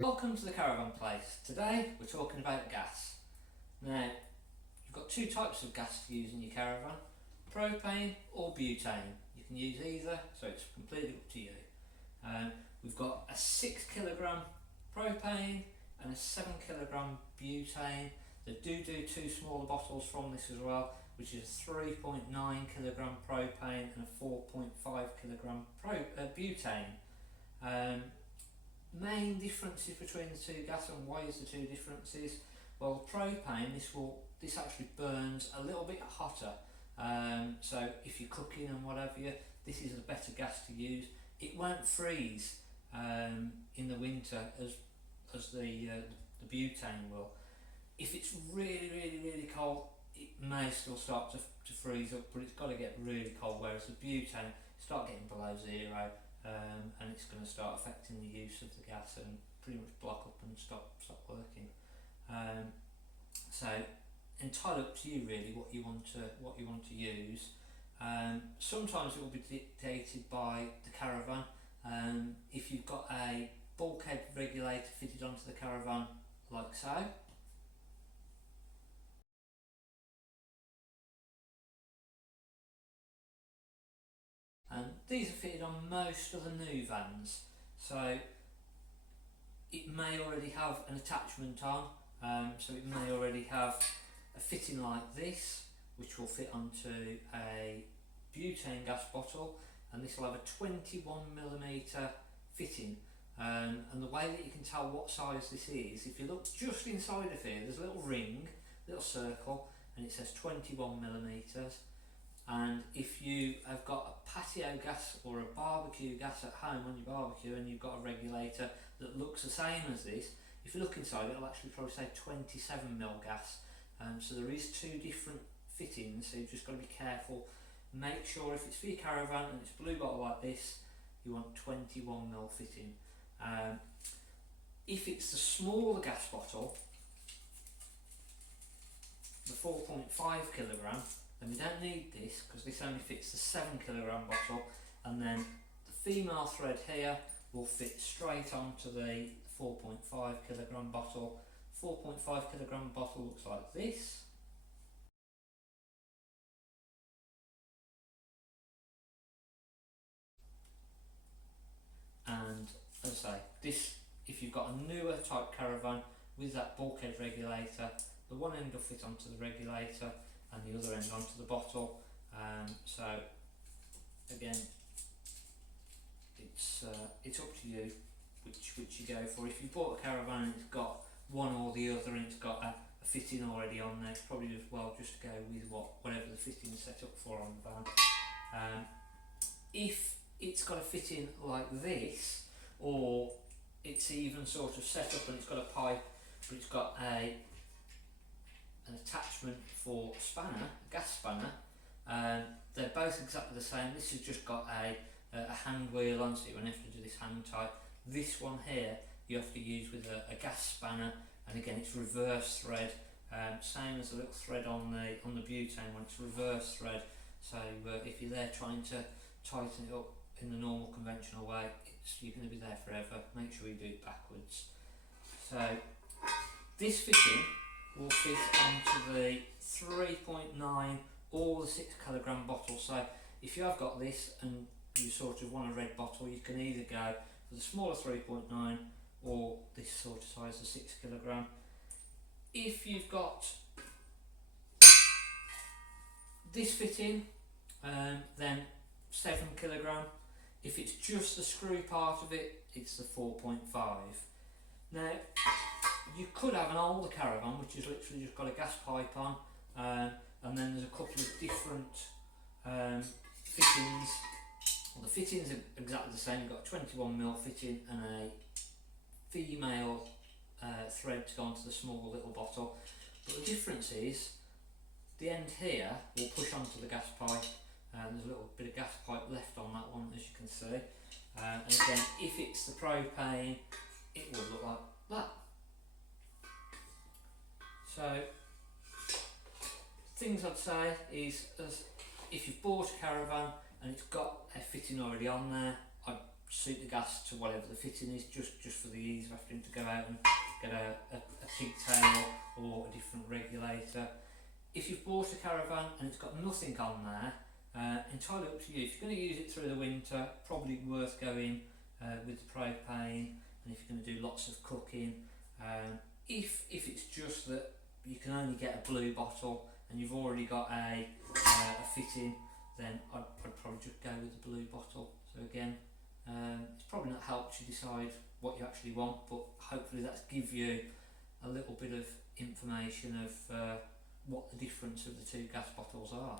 Welcome to the Caravan place. Today we're talking about gas. Now, you've got two types of gas to use in your caravan, propane or butane. You can use either, so it's completely up to you. We've got a 6 kilogram propane and a 7 kilogram butane. They do two smaller bottles from this as well, which is a 3.9 kilogram propane and a 4.5 kilogram butane. Main differences between the two gas, and why is the two differences? Well, the propane, this actually burns a little bit hotter, so if you're cooking and whatever, this is a better gas to use. It won't freeze in the winter as the butane will. If it's really cold, it may still start to freeze up, but it's got to get really cold, whereas the butane start getting below zero, and it's going to start affecting the use of the gas and pretty much block up and stop working. So entirely up to you really what you want to use. Sometimes it will be dictated by the caravan. If you've got a bulkhead regulator fitted onto the caravan like so, and these are fitted on most of the new vans, so it may already have an attachment on, so it may already have a fitting like this, which will fit onto a butane gas bottle, and this will have a 21mm fitting. And the way that you can tell what size this is, if you look just inside of here, there's a little ring, little circle, and it says 21mm. And if you have got a patio gas or a barbecue gas at home on your barbecue, and you've got a regulator that looks the same as this, if you look inside it'll actually probably say 27mm gas. So there is two different fittings, so you've just got to be careful. Make sure if it's for your caravan and it's a blue bottle like this, you want 21mm fitting. If it's the smaller gas bottle, the 4.5 kilogram, then we don't need this because this only fits the 7 kilogram bottle, and then the female thread here will fit straight onto the 4.5 kilogram bottle. 4.5 kilogram bottle looks like this. And as I say, this, if you've got a newer type caravan with that bulkhead regulator, the one end will fit onto the regulator and the other end onto the bottle. So again, it's up to you which you go for. If you bought a caravan and it's got one or the other and it's got a fitting already on there, it's probably as well just to go with whatever the fitting is set up for on the van. If it's got a fitting like this, or it's even sort of set up and it's got a pipe but it's got an attachment for spanner, a gas spanner, they're both exactly the same. This has just got a hand wheel on, so you won't have to do this hand type. This one here you have to use with a gas spanner, and again it's reverse thread, same as the little thread on the butane one, it's reverse thread. So if you're there trying to tighten it up in the normal conventional way, you're going to be there forever. Make sure you do it backwards. So this fitting will fit onto the 3.9 or the 6 kilogram bottle. So if you have got this and you sort of want a red bottle, you can either go for the smaller 3.9 or this sort of size, the 6 kilogram. If you've got this fitting, then 7 kilogram. If it's just the screw part of it, it's the 4.5. Now, you could have an older caravan which is literally just got a gas pipe on, and then there's a couple of different fittings. Well, the fittings are exactly the same. You've got a 21mm fitting and a female thread to go onto the small little bottle, but the difference is the end here will push onto the gas pipe, and there's a little bit of gas pipe left on that one, as you can see. And again, if it's the propane, it will look like that. So things I'd say is, if you've bought a caravan and it's got a fitting already on there, I'd suit the gas to whatever the fitting is, just for the ease of having to go out and get a pigtail or a different regulator. If you've bought a Caravan and it's got nothing on there, entirely up to you. If you're going to use it through the winter, probably worth going with the propane, and if you're going to do lots of cooking. If it's just that you can only get a blue bottle and you've already got a fitting, then I'd probably just go with the blue bottle. So again, it's probably not helped you decide what you actually want, but hopefully that's give you a little bit of information of what the difference of the two gas bottles are.